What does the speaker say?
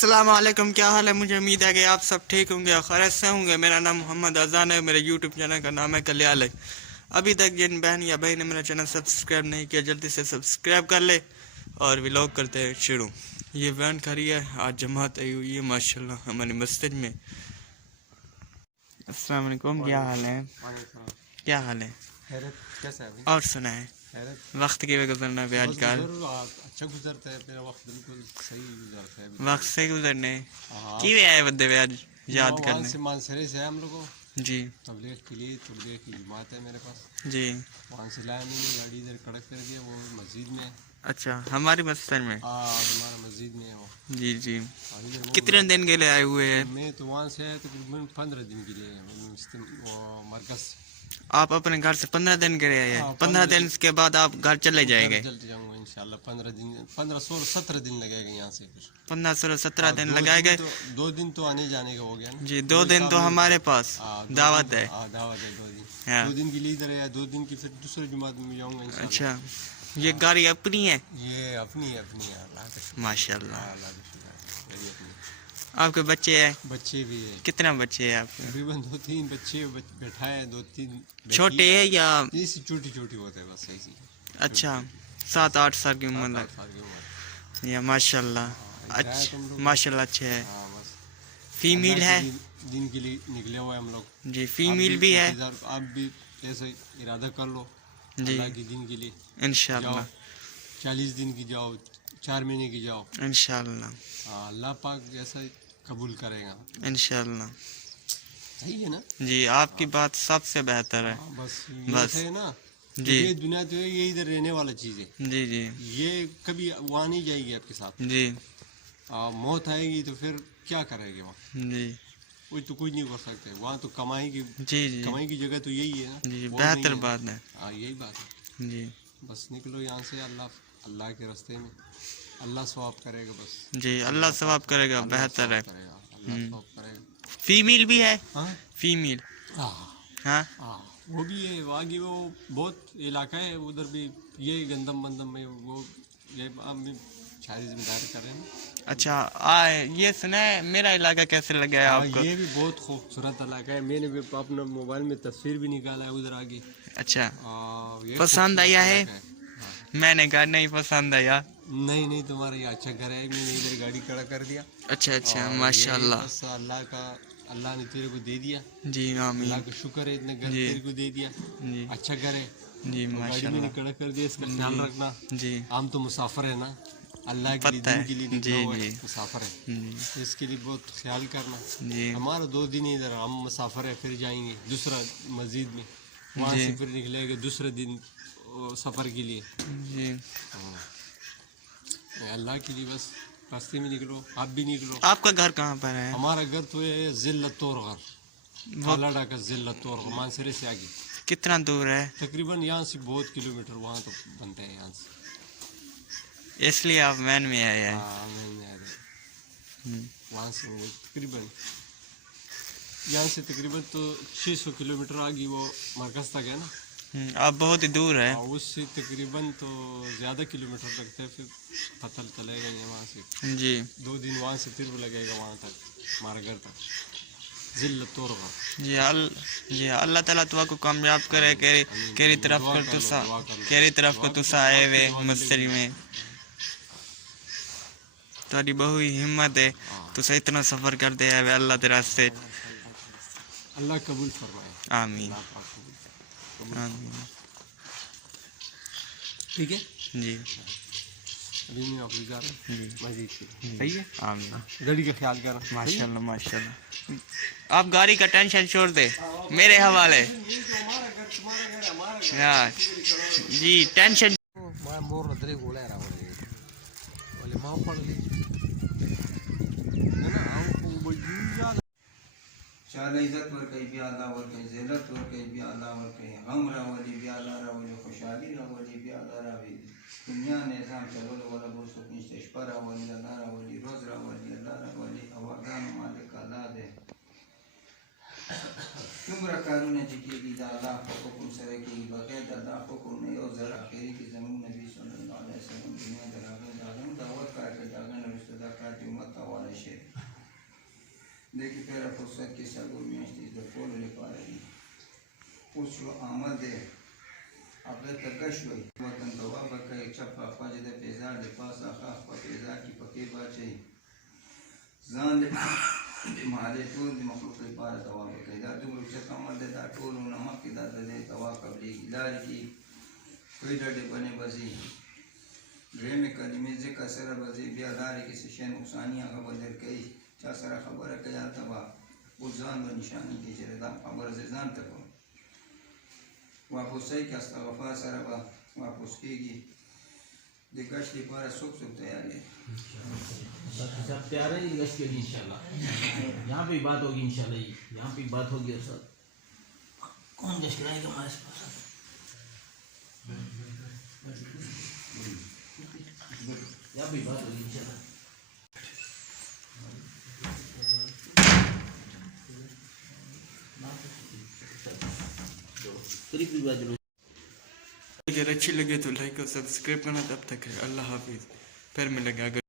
السلام علیکم، کیا حال ہے؟ مجھے امید ہے کہ آپ سب ٹھیک ہوں گے اور خیریت سے ہوں گے۔ میرا نام محمد اذان ہے، میرے یوٹیوب چینل کا نام ہے کلیال ہے۔ ابھی تک جن بہن یا بھائی نے میرا چینل سبسکرائب نہیں کیا جلدی سے سبسکرائب کر لے اور ولاگ کرتے ہیں شروع۔ یہ وین کھڑی ہے، آج جماعت آئی ہوئی ہے ماشاءاللہ ہماری مسجد میں۔ السلام علیکم، کیا حال ہے؟ کیا حال ہے؟ کیسا ہے؟ اور سنائیں، وقت کی گزرنا بھی آج کل اچھا گزرتا ہے، میرا وقت بالکل صحیح گزرتا ہے۔ وقت سے گزرنے کی بھی آئے بدے آج یاد وہاں کرنے؟ سے مانسرے سے ہم لوگوں جی تبلیغ کے لیے، تبلیغ کی جماعت ہے میرے پاس، جی وہاں سے لایا میں نے گاڑی ادھر کڑک کر دیا، وہ مسجد میں ہے۔ اچھا، ہماری مسجد میں؟ ہمارا مسجد میں ہے وہ۔ جی جی، ادھر کتنے دن کے لیے آئے ہوئے ہیں؟ میں تو وہاں سے آیا تقریباً 15 دن کے لیے، وہ مرکز سے۔ آپ اپنے گھر سے 15 دن کے لیے آئے ہیں؟ 15 دن کے بعد آپ گھر چلے جائیں گے؟ چلتے جاؤں گا انشاءاللہ 15 دن، 15 16 17 دن لگے گا یہاں سے پھر۔ 15 16 17 دن لگائے گئے؟ 2 دن تو آنے جانے کا ہو گیا نا جی، 2 دن تو ہمارے پاس دعوت ہے۔ دعوت ہے 2 دن، ہاں 2 دن کے لیے ادھر ہے، 2 دن کی پھر دوسرے جماعت میں جاؤں گا انشاءاللہ۔ اچھا، یہ گاڑی اپنی ہے؟ یہ اپنی ہے، اپنی ہے، اللہ کا شکر۔ ماشاء اللہ۔ اللہ کا شکر ہے، میری اپنی۔ آپ کے بچے ہیں؟ بچے بھی ہیں، کتنا بچے ہیں آپ کے؟ تقریباً 2 3 بچے بیٹھا ہے، 2 3 چھوٹے ہیں یا؟ ایسی چھوٹی چھوٹی ہوتے ہیں بس ایسی۔ اچھا، 7 8 سال کی عمر 8 سال کی عمر۔ یا ماشاء اللہ، اچھا ماشاء اللہ، اچھے ہے۔ ہاں بس فیمیل ہے؟ دن کے لیے نکلے ہوئے ہم لوگ۔ جی، فیمیل بھی ہے؟ آپ بھی ایسے ارادہ کر لو جی اللہ کے دن کے لیے انشاءاللہ، جاؤ، 40 دن کی جاؤ، 4 مہینے کی جاؤ، انشاءاللہ اللہ پاک جیسا قبول کرے گا انشاءاللہ۔ صحیح ہے نا؟ جی، آپ کی بات سب سے بہتر ہے۔ بس بس یہ ہے نا، جی یہ دنیا تو ہے، یہ ادھر رہنے والا چیز ہے، جی جی یہ کبھی وہاں نہیں جائے گی آپ کے ساتھ۔ جی موت آئے گی تو پھر کیا کرے گی وہاں؟ جی کوئی تو کچھ نہیں کر سکتے وہاں، تو کمائی کی، جی جی کمائی کی جگہ تو یہی ہے نا، جی، اور نہیں بہتر ہے۔ بات ہے۔ ہاں یہی بات ہے، جی بس نکلو یہاں سے، اللہ کے راستے میں، اللہ ثواب کرے گا بس۔ جی، اللہ ثواب کرے گا، بہتر ہے۔ اللہ ثواب کرے گا۔ فیمیل بھی ہے؟ ہاں فیمیل؟ ہاں ہاں ہاں، وہ بھی ہے، آگے وہ بہت علاقہ ہے ادھر بھی، یہ گندم بندم میں وہ، یہ ہم بھی شاعری ذمہ دار کر رہے ہیں۔ اچھا، یہ سنیں میرا علاقہ کیسے لگا ہے آپ کو؟ یہ بھی بہت خوبصورت علاقہ ہے، میں نے بھی اپنا موبائل میں تصویر بھی نکالا ہے ادھر آگے۔ اچھا، یہ پسند خوبصورت آیا ہے؟ علاقہ میں نے کہا نہیں پسند آیا۔ نہیں نہیں، تمہارا یہ اچھا گھر ہے، میں نے ادھر گاڑی کھڑا کر دیا۔ اچھا اچھا، اور ماشاء یہ اللہ۔ بس اللہ نے تیرے کو دے دیا، جی آمین۔ اللہ کا شکر ہے، اتنا گھر جی تیرے کو دے دیا، جی اچھا گھر ہے۔ جی اور گاڑی ماشاء میں نے اللہ۔ کھڑا کر دیا، اس کا خیال رکھنا۔ جی ہم تو مسافر ہے نا، اللہ کے لیے، پتہ دین ہے، کے لیے نکلا جی ہوا ہے، جی مسافر ہے، جی اس کے لیے بہت خیال کرنا۔ جی ہمارا 2 دن ادھر، ہم مسافر ہے، پھر جائیں گے دوسرا مسجد میں، وہاں جی سے پھر نکلے گا دوسرے دن سفر کے لیے۔ جی، اللہ کے لیے بس راستے میں نکلو، آپ بھی نکلو۔ آپ کا گھر کہاں پر ہے؟ ہمارا گھر تو ہے ذلت طور غر، کالاڈا کا ذلت طور غر، مانسرے سے آگے، کتنا دور ہے؟ تقریباً یہاں سے بہت کلومیٹر، وہاں تو بنتا ہے یہاں سے۔ اس لیے آپ مین میں آئے ہیں؟ ہاں میں آ رہا، وہاں سے تقریباً یہاں سے تقریباً تو 600 کلومیٹر آگے وہ مرکز تک ہے نا۔ آپ بہت ہی دور ہے۔ اس سے تقریباً تو زیادہ کلومیٹر لگتے ہیں، پھر پتہ چلے گا نہیں وہاں سے۔ جی 2 دن وہاں سے پھر لگے گا وہاں تک، ہمارا گھر تک، ذلت طور غر۔ جی اللہ تعالیٰ تو کو کامیاب کرے، کیری طرف کر تو سا، کیری طرف کو تو سا آئے ہوئے مستری میں تاری بہو ہی ہمت ہے تو سے اتنا سفر کر دے ہے اللہ تیرا سے۔ اللہ قبول فرمائے، آمین اللہ پاک قبول فرمائے۔ آمین۔ ٹھیک ہے، جی ابھی میں آپ جا رہا ہوں جی مسجد کی، صحیح ہے، آمین گاڑی کا خیال کرنا۔ ماشاء اللہ ماشاء اللہ۔ آپ گاڑی کا ٹینشن چھوڑ دے میرے حوالے۔ جی ٹینشن چال عزت ور کئی بیا اللہ ور کئی ذلت ور کئی بیا اللہ ور کئی غم راولی بیا اللہ راولی خوشحالی راولی بیا اللہ راولی دنیا نظام چلول والا برسک نشتے شپا راولی اللہ راولی روز راولی اللہ راولی اواگان مالک اللہ دے تمرا کارون چکی گی دا اللہ حکم سرے کی بغیر اللہ حکم نہیں اور ذرا آخری کی زمین نبی صلی اللہ علیہ وسلم دنیا دراغن داغن دعوت کا کہ داغن رشتہ کا خیرات امت والا شه دیکھیے پہلا فرصت کې څلور میاشتې د کولو لپاره دي اوس یو عمل دی هغه ته کش وي وطن ته وابکئ چپ خوا چې د پیزار د پاسه خاص په پیزار کې پکې واچئ ځان د محلې ټول د مخلوق لپاره ته وابکئ دا دومره اوچت عمل دی دا ټولو نه مخکې دا د دې دوا قبلېږي لارې کې کوئی ډډې بنې به ځي درېیمې کلمې ذکر سره به ځي بیا لارې کې څه شی نقصاني هغه به درکوي چا سره خبره کوي هلته به اوس ځان به نشاني کوي چې دا خبره زه ځان ته کوم واپسۍ کې استغفار سره به واپس کېږي د ګشت لپاره څوک څوک تیار دی سب تیار ہے گشت کے لیے انشاءاللہ یہاں پہ بات ہوگی انشاءاللہ یہاں پہ بات ہوگی اور ساتھ کون گشت کرائے گا ہمارے پاس یہاں پہ بات ہوگی انشاءاللہ قریب بھی بات ضرور اگر اچھی لگے تو لائک اور سبسکرائب کرنا تب تک ہے اللہ حافظ پھر ملیں گے اگر